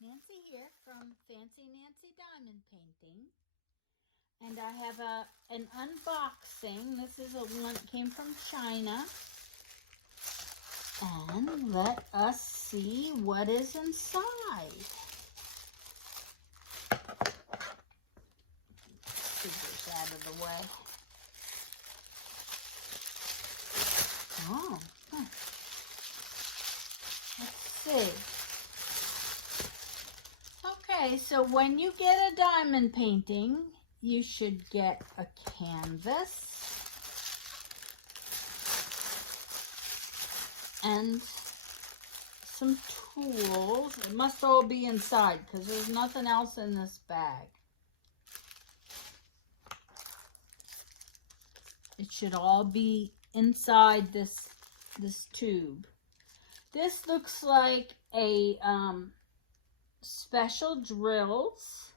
Nancy here from Fancy Nancy Diamond Painting, and I have an unboxing. This is one that came from China, and let us see what is inside. Scissors out of the way. Oh, let's see. Okay, so when you get a diamond painting, you should get a canvas and some tools. It must all be inside because there's nothing else in this bag. It should all be inside this tube. This looks like a special drills,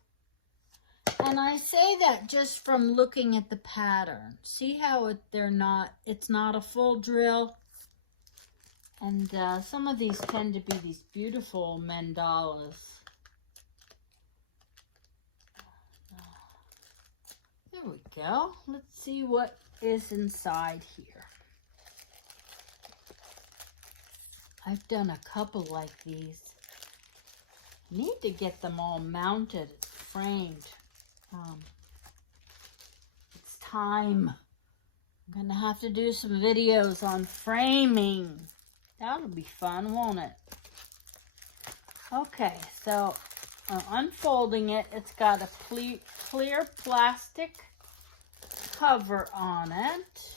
and I say that just from looking at the pattern. See how it's not a full drill, and some of these tend to be these beautiful mandalas. There we go. Let's see what is inside here. I've done a couple like these. Need to get them all mounted, framed. It's time. I'm gonna have to do some videos on framing. That'll be fun, won't it? Okay, so unfolding it, it's got a clear plastic cover on it.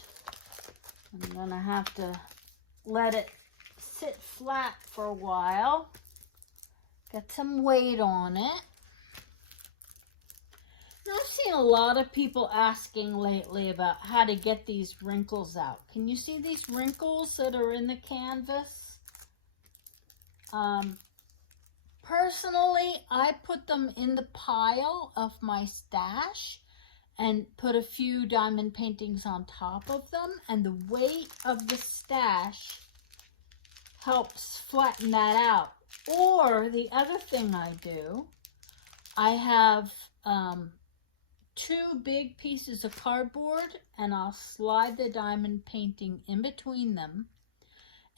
I'm gonna have to let it sit flat for a while. Got some weight on it. And I've seen a lot of people asking lately about how to get these wrinkles out. Can you see these wrinkles that are in the canvas? Personally, I put them in the pile of my stash and put a few diamond paintings on top of them, and the weight of the stash helps flatten that out. Or the other thing I do, I have 2 big pieces of cardboard, and I'll slide the diamond painting in between them,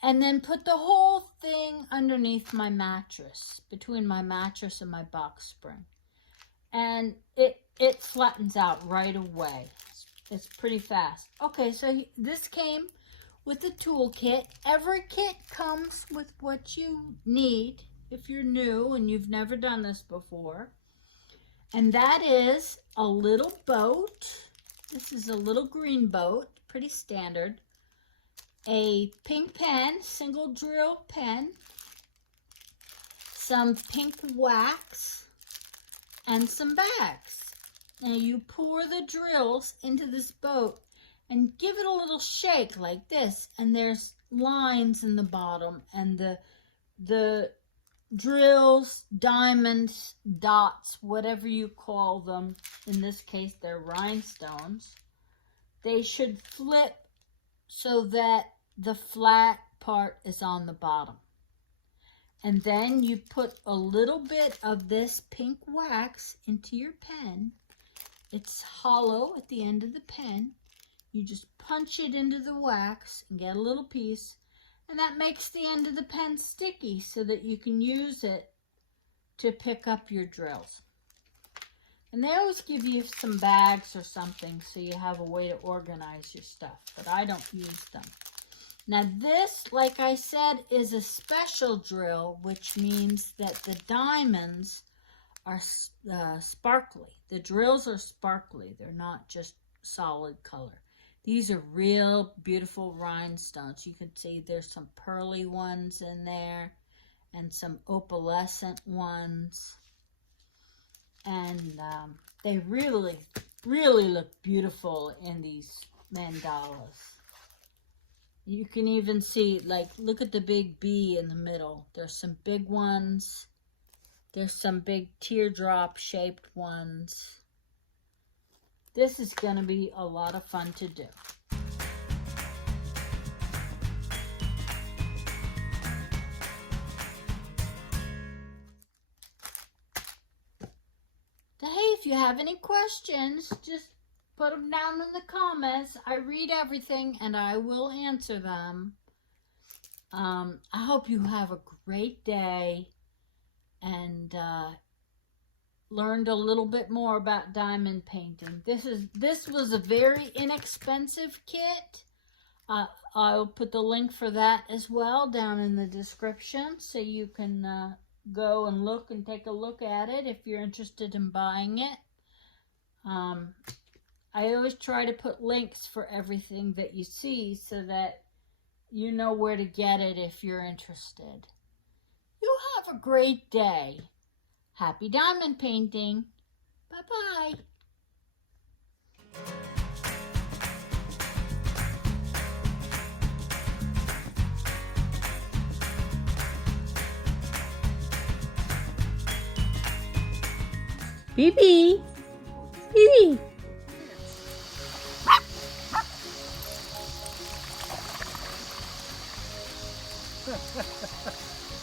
and then put the whole thing underneath my mattress, between my mattress and my box spring. And it flattens out right away. It's pretty fast. Okay, so this came with the toolkit. Every kit comes with what you need if you're new and you've never done this before. And that is a little boat. This is a little green boat, pretty standard. A pink pen, single drill pen. Some pink wax and some bags. Now you pour the drills into this boat and give it a little shake like this, and there's lines in the bottom, and the drills, diamonds, dots, whatever you call them, in this case they're rhinestones, they should flip so that the flat part is on the bottom. And then you put a little bit of this pink wax into your pen. It's hollow at the end of the pen. You just punch it into the wax and get a little piece, and that makes the end of the pen sticky so that you can use it to pick up your drills. And they always give you some bags or something so you have a way to organize your stuff, but I don't use them. Now this, like I said, is a special drill, which means that the diamonds are sparkly. The drills are sparkly. They're not just solid color. These are real beautiful rhinestones. You can see there's some pearly ones in there and some opalescent ones. And they really, really look beautiful in these mandalas. You can even see, like, look at the big bee in the middle. There's some big ones. There's some big teardrop shaped ones. This is going to be a lot of fun to do. if you have any questions, just put them down in the comments. I read everything and I will answer them. I hope you have a great day and learned a little bit more about diamond painting. This was a very inexpensive kit. I'll put the link for that as well down in the description, so you can go and look and take a look at it if you're interested in buying it. I always try to put links for everything that you see so that you know where to get it if you're interested. You have a great day. Happy diamond painting. Bye-bye. Bibi. Bibi.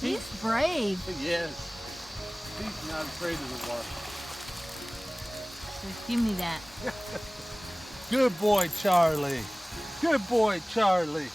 He's brave. Yes. He's not afraid of the water. Just give me that. Good boy, Charlie. Good boy, Charlie.